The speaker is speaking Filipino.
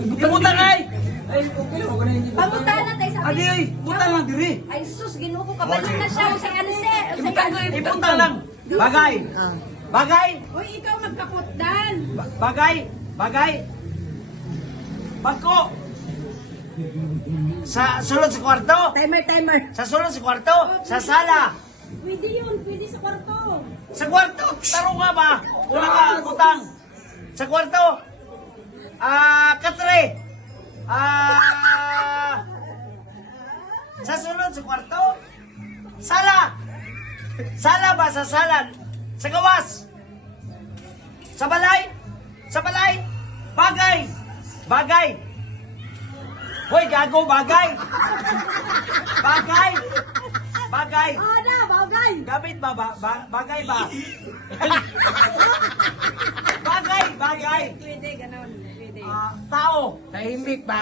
Ibutang ay! Pangutana tayo sa Adi ay! Butang lang diri! Ay sus, ginuo ko kabalo na siya sa kanse. Ibutang lang! Bagay! Bagay! Uy, ikaw magkaputdan. Bagay! Bagay! Bangko! Sa sulod sa kwarto! Timer. Sa sulod sa kwarto! Sa sala! Pwede yun, pwede sa kwarto. Sa kwarto! Taro nga ba? Wala ka utang! Sa kwarto! Katre! Sa sunod sa kwarto? Sala! Sala ba? Sa sala? Sa gawas? Sa balay? Sa balay? Bagay! Bagay! Hoy, gago, bagay! Bagay! Bagay! Ana, bagay. Gamit ba? Bagay ba? Bagay! Bagay! Pwede, ganon. Pwede. Tao! Tahimik ba?